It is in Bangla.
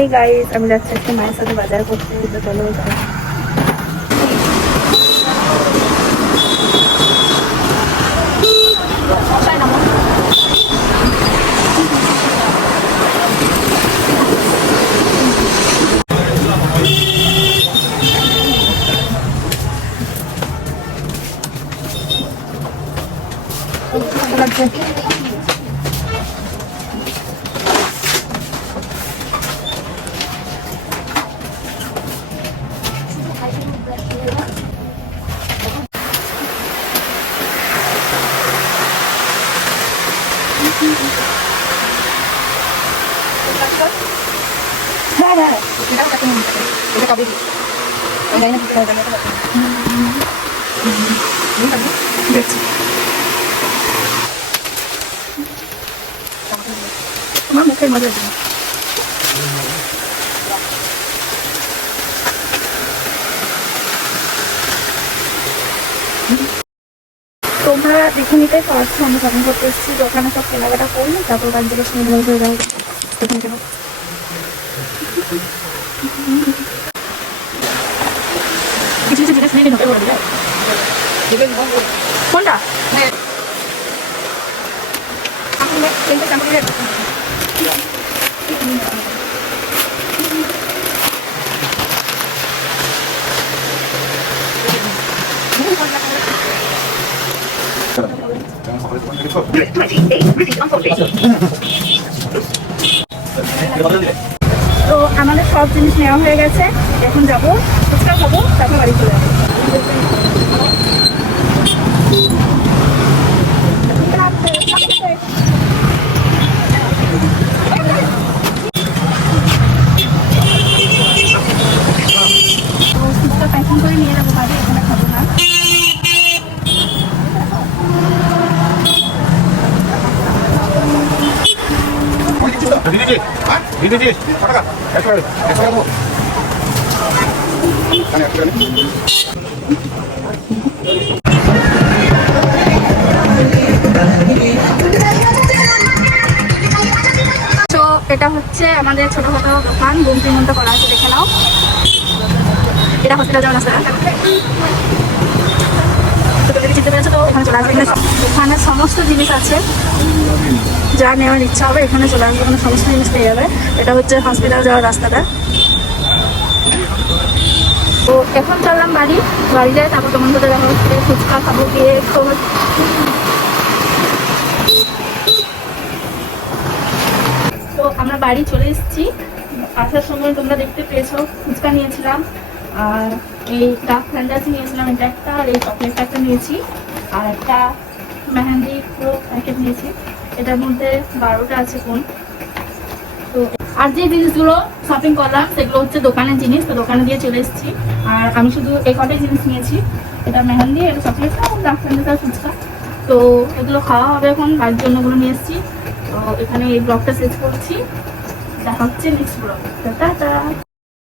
এই গাইস আমি যাচ্ছি আজকে মায়ের সাথে বাজার করতে, তো চলো যাই। হ্যাঁ হ্যাঁ এটা কবে আমি জানি না কি করা যাবে। তোমার মুখের মজা দিন। তোমরা দেখে নিতে পারছো আমি শপিং করতে এসেছি, দোকানে সব কেনাকাটা করলে তারপর বাড়িতে বসে হয়ে যাবে। কিছু কিছু জিনিস নিয়ে নিতে পারবি কোনটা তো আমাদের সব জিনিস নেওয়া হয়ে গেছে, এখন যাবো ফুচকা খাবো, তারপর বাড়ি চলে যাবো। ফুচকা প্যাকিং করে নিয়ে যাবো বাড়ি, এখানে খাবো না। তো এটা হচ্ছে আমাদের ছোটখাটো দোকান, গুমটির মধ্যে করা আছে, দেখে নাও। এটা হসপিটাল যাওয়ার রাস্তা। চিনতে পেরেছো তো, এখানে চলে আসবে। এখানে সমস্ত জিনিস আছে, যা নেওয়ার ইচ্ছা হবে এখানে চলে আসবে, এখানে সমস্ত জিনিস পেয়ে যাবে। এটা হচ্ছে হসপিটাল যাওয়ার রাস্তাটা। তো এখন চললাম বাড়ি, বাড়ি যায় তারপর তোমার সাথে দেখা হচ্ছে, ফুচকা খাবো গিয়ে। তো আমরা বাড়ি চলে এসেছি। আসার সময় তোমরা দেখতে পেয়েছো ফুচকা নিয়েছিলাম, আর এই ডার্ক ফ্যান্টাসি নিয়েছিলাম এটা একটা, আর এই চকলেটটা একটা নিয়েছি, আর একটা মেহেন্দি প্রো প্যাকেট নিয়েছি। এটার মধ্যে 12টা আছে কোন। তো আর যে জিনিসগুলো শপিং করলাম সেগুলো হচ্ছে দোকানের জিনিস, তো দোকানে দিয়ে চলে এসেছি। আর আমি শুধু এই কটাই জিনিস নিয়েছি, এটা মেহেন্দি, এটা চকলেটটা, ডার্ক ফ্যান্টাসি আর ফুচকা। তো এগুলো খাওয়া হবে এখন, বাড়ির জন্য ওগুলো নিয়ে এসেছি। তো এখানে এই ব্লগটা শেষ করছি, দেখা হচ্ছে নেক্সট ব্লগ। টাটা।